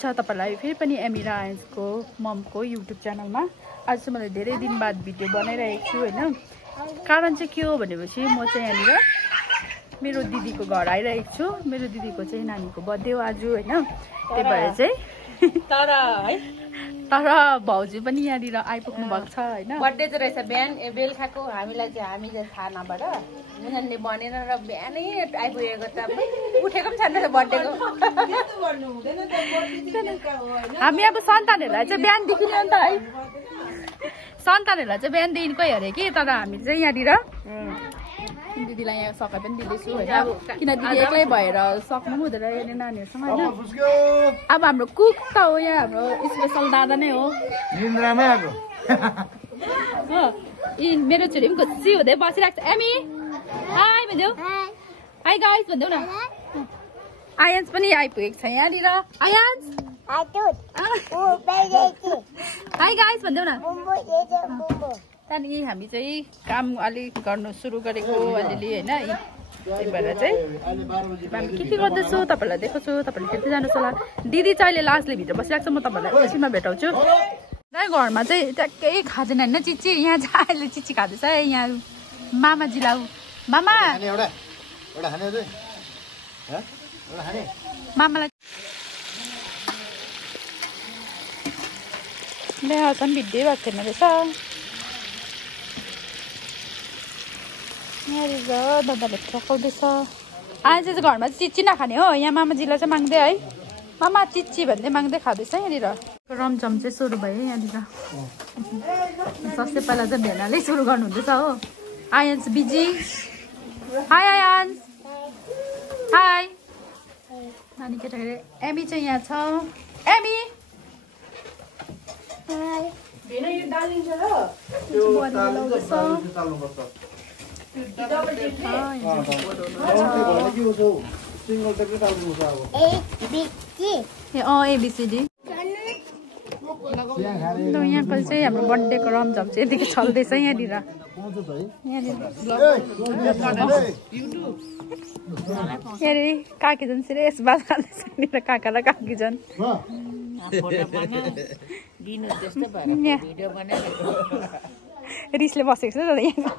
छ तपाईलाई फेरि पनि एमी र आयन्सको ममको युट्युब च्यानलमा। आज चाहिँ मैले धेरै दिन बाद भिडियो बनाइरहेको छु हैन। कारण चाहिँ के हो भनेपछि म चाहिँ यहाँनिर मेरो दिदीको घर आइरहेको छु। मेरो दिदीको चाहिँ नानीको बर्थडे हो आज हैन। त्यही भएर चाहिँ तर भाउजू पनि यहाँनिर आइपुग्नु भएको छ हैन। बर्थडे चाहिँ रहेछ बिहान बेलुकाको। हामी चाहिँ थाहा नभएर मुननले बनेर र बिहानै आइपुगेको त उठेको पनि छैन बर्थडेको। हामी अब सन्तानहरूलाई चाहिँ बिहानदेखि नि अन्त है सन्तानहरूलाई चाहिँ बिहानदेखिकै हेरे कि तर हामी चाहिँ यहाँनिर दिदीलाई यहाँ सघाइ पनि दिँदैछु होइन। किन दिदी एक्लै भएर सक्नु पनि हुँदैन यहाँनिर नानीहरूसँग होइन। अब हाम्रो कुक त हो यहाँ हाम्रो स्पेसल दादा नै हो। मेरो छोरी पनि खुसी हुँदै बसिरहेको छ। एमी हाई भनिदेऊ। हाई गाइस भनिदेऊ न। आयन्स पनि आइपुगेको छ यहाँनिर। आयन्स हाई गाइस भनिदेऊ न। त्यहाँदेखि हामी चाहिँ काम अलिक गर्नु सुरु गरेको अलिअलि होइन। त्यही भएर चाहिँ हामी के गर्दैछु तपाईँहरूलाई देखाउँछु। तपाईँहरूले फेरि जानुहोस् होला। दिदी चाहिँ अहिले लास्टले भित्र बसिरहेको छ। म तपाईँहरूलाई एकछिनमा भेटाउँछु। घरमा चाहिँ ट्याक्कै खाँदैन होइन चिची। यहाँ चाहिँ अहिले चिची खाँदैछ यहाँ मामाजी लाउ मामा मामालाई बिहा पनि भिडियो भएको थिएन रहेछ। यहाँनिर दादाले पकाउँदैछ। आज चाहिँ घरमा चाहिँ चिच्ची नखाने हो। यहाँ मामाजीलाई चाहिँ माग्दै है मामा चिच्ची भन्दै माग्दै खाँदैछ। यहाँनिर रमझम चाहिँ सुरु भयो यहाँनिर। सबसे पहिला चाहिँ भेनाले सुरु गर्नुहुँदैछ हो। Ions busy. High ions high. नानी केटाकेटी एमी चाहिँ यहाँ छ। एमी एबीसीडी यहाँको चाहिँ हाम्रो बर्थडेको रमझम चाहिँ यतिकै चल्दैछ यहाँनिर। यहाँनिर काकी झन् सिरियस बात खाँदैछ यहाँनिर। काका र काकी झन् रिसले बसेको छ यहाँ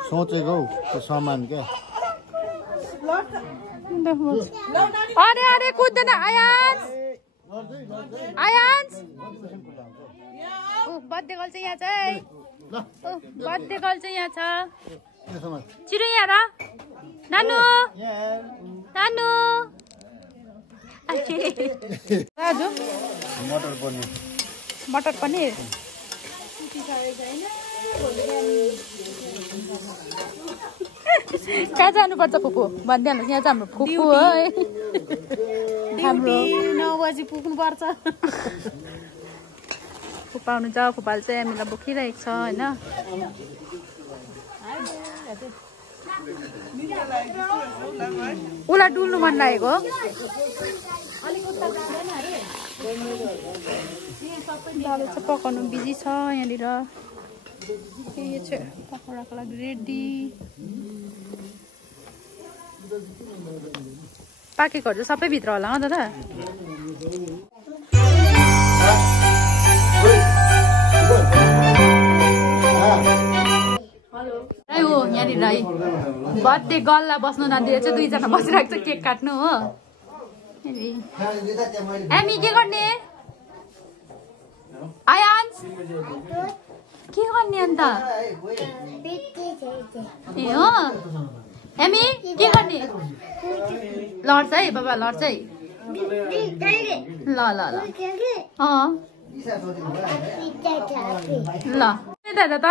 सोचेको त्यो सामान क्या। अरे अरे कुद्दैन आयन्स आयन्स। बर्थडे गर्ल चाहिँ यहाँ चाहिँ बर्थडे गर्ल चाहिँ यहाँ छ। छिटो यहाँ र नानु नानु। राजु मटर पनिर कहाँ जानुपर्छ फुपू भनिदिहाल्नुहोस्। यहाँ चाहिँ हाम्रो फुपू हो है। हाम्रो 9 बजी पुग्नु पर्छ। फुपा हुनुहुन्छ। फुपाले चाहिँ हामीलाई बोकिरहेको छ होइन। उसलाई डुल्नु मन लागेको दाल चाहिँ पकाउनु बिजी छ यहाँनिर। यो चाहिँ पकौडाको लागि रेडी। पाकेकोहरू चाहिँ सबै भित्र होला दादा। हो यहाँनिर है बर्थडे गर्ललाई बस्नु नदिएर चाहिँ दुईजना बसिरहेको छ केक काट्नु हो। एमी के गर्ने आयन्स के गर्ने अन्त ए हो एमी के गर्ने लड्छ है बाबा लड्छ है। ल ल ल ल दादा त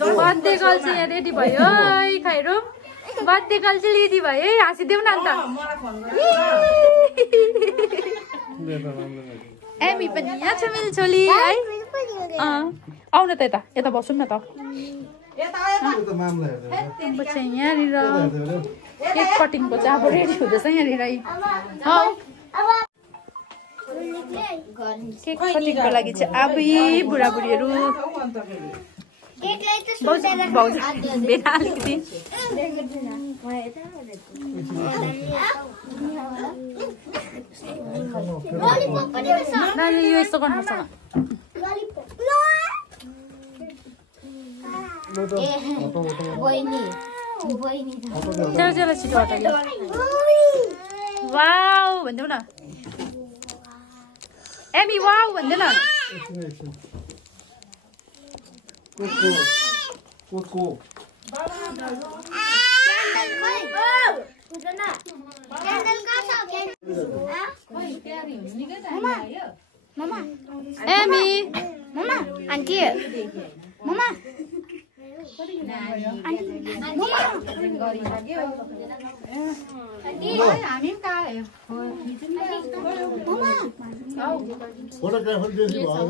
बर्थडे गर्ल चाहिँ यहाँ रेडी भयो है। खाइरौँ बर्थडे गर्ल चाहिँ रेडी भयो है। हाँसिदेऊ न अन्त। एमी पनि यहाँ छ मेरो छोरी है। आउन त यता बसौँ न त। यहाँनिर केक कटिङको चाहिँ अब रेडी हुँदैछ यहाँनिर है। केक कटिङको लागि चाहिँ अब बुढाबुढीहरू भाउजू बेटा अलिकति नानी यो यस्तो गर्नुपर्छ चल छिटो हटाइयो वाउ भन्देऊ न एमी वाउ भन्दैन Mama. Amy Mama. Auntie. Mama. Photographer बेसी भयो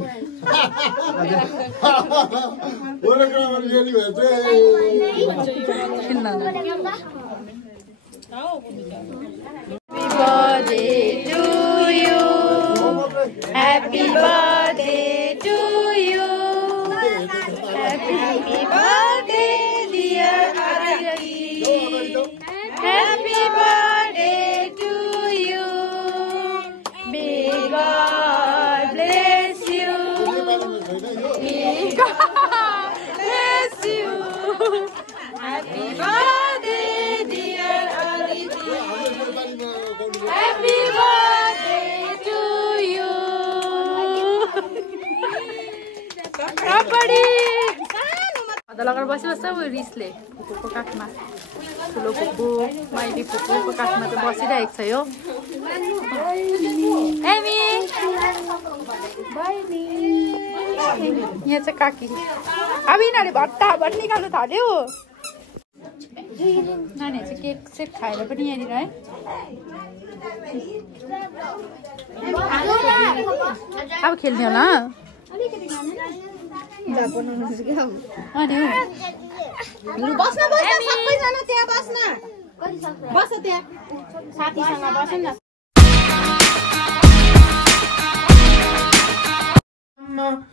फोटोग्राफर बेसी Happy birthday to you. Happy birthday, dear Aditi. Happy birthday to you. May God bless you. May God bless you. Happy birthday, dear Aditi. Happy birthday to you. Kapadi. Ada lagar basi basa wo risle फुपूको काखमा ठुलो फुपू माइली फुपूको काखमा चाहिँ बसिरहेको छ यो एमी यहाँ चाहिँ काकी अब यिनीहरूले भट्टाभट निकाल्नु थाल्यो नानीहरू चाहिँ केक सेक खाएर पनि यहाँनिर है अब खेल्ने होला बस्न सबैजना त्यहाँ बस्न बस त्यहाँ साथीसँग बस न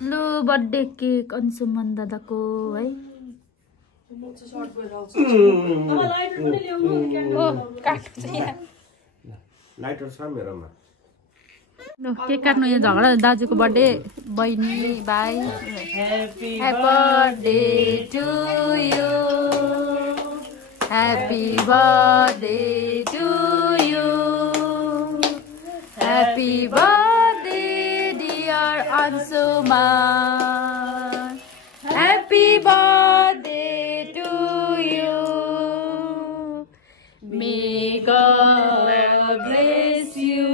लु बर्थडे केक अंशुमन दादाको है ओ काट्नु चाहिँ यहाँ लाइटर छ मेरोमा ल केक काट्नु यहाँ झगडा दाजुको बर्थडे बहिनी भाइ happy birthday to you happy birthday to you happy birthday dear Anshuman happy birthday to you may God bless you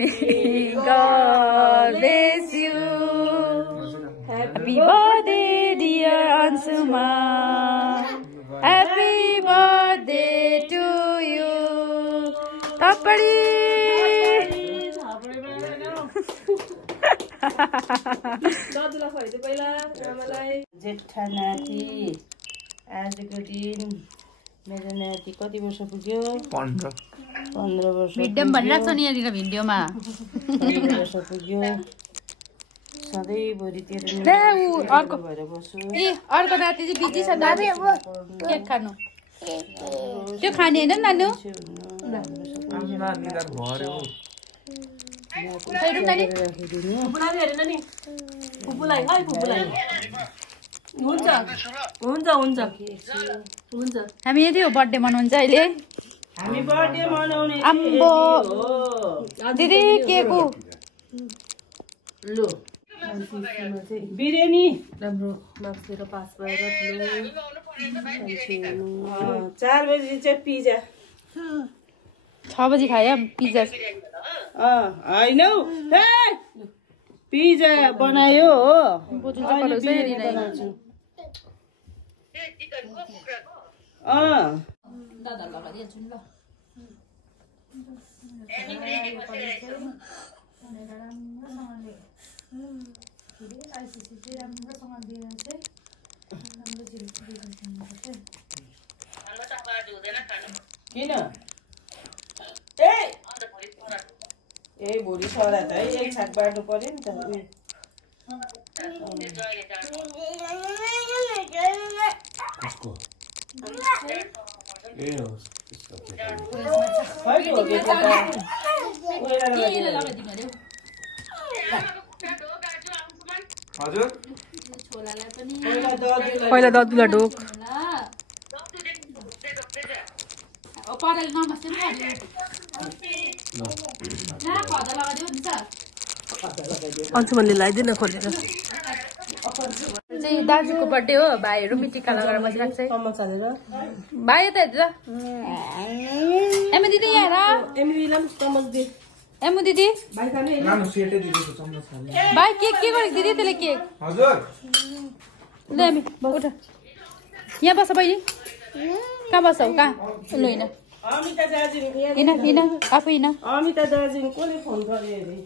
May God bless you. Happy birthday, dear Ansuman. Happy birthday to you. Tapadi. जेठा नाति आजको दिन मेरो नाति कति वर्ष पुग्यो 15 वर्ष मिडम भनिरहेको छ नि यहाँनिर भिडियोमा 15 वर्ष पुग्यो सधैँभरि तेरो अर्को भएर बस्छु ए अर्को नाति चाहिँ बिजी छ दाबे केक खानु त्यो खाने हैन नानु हामी यति हो बर्थडे मनाउँछ अहिले हामी बर्थडे मनाउने आम्बो दिदी केको लो बिर्यानी राम्रो मार्क्स लिएर पास भएर ठुलो 4 बजे चाहिँ पिज्जा 6 बजी खायो पिज्जा हैन हे पिज्जा बनायो हो बोतल चाहिँ पलाउँछ हेरिरहेको दादा लगाइदिन्छु नि ल किन ए भोलि सरा त है एक छाक बाटो पर्यो नि त कसको ए हो यहीलाई लगाइदिनु अरे हजुर छोलालाई पनि पहिला ददुला ढोक परेल नमस्ते पनि खदा लगाइदियो नि सर अन्सुमनले लगाइदिन खोलेर चाहिँ दाजुको बर्थडे हो भाइहरू मिटिका लगाएर बसिरहेको छ भाइ यता हेर्छ एम दिदी यहाँ एमु दिदी भाइ केक के गरेको दिदी त्यसले केक हजुर ल एमी उठ यहाँ बस बहिनी कहाँ बस्छौ कहाँ लु हिँड हिँड आफू हिँड अमिता दार्जिलिङ कसले फोन गरे अरे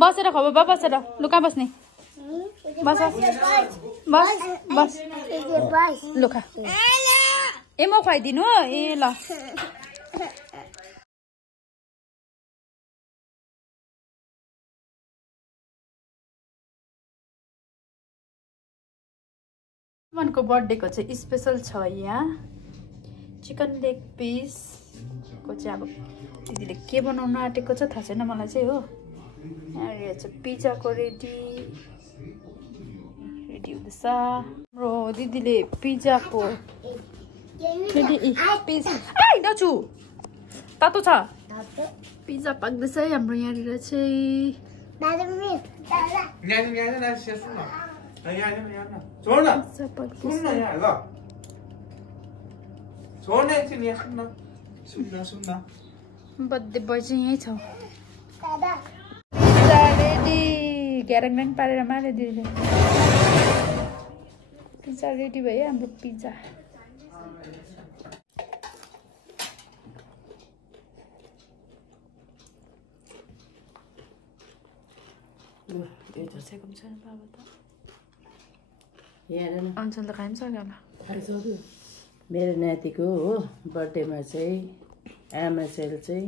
बसेर खबर बा बसेर लु कहाँ बस्ने बस बस बस लु खा ए म खुवाइदिनु ए ल मनको बर्थडेको चाहिँ स्पेसल छ यहाँ चिकन लेग पिस को चाहिँ अब दिदीले के बनाउनु आँटेको छ थाहा छैन मलाई चाहिँ हो यहाँ चाहिँ पिज्जाको रेडी हुँदैछ हाम्रो दिदीले पिज्जाको रेडी पिस नछु तातो छ पिज्जा पाक्दैछ हाम्रो यहाँनिर चाहिँ बर्थडे बोय चाहिँ यहीँ छ पिज्जा रेडी ग्याराङ पारेर मारे दिदीले पिज्जा रेडी भयो हाम्रो पिज्जा अञ्चल त खाइन्छ मेरो नातिको हो बर्थडेमा चाहिँ आमा चाहिँ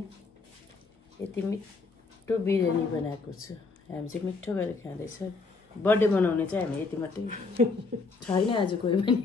यति मिठो बिरयानी बनाएको छु हामी चाहिँ मिठो गरेर खाँदैछ बर्थडे मनाउने चाहिँ हामी यति मात्रै छैन आज कोही पनि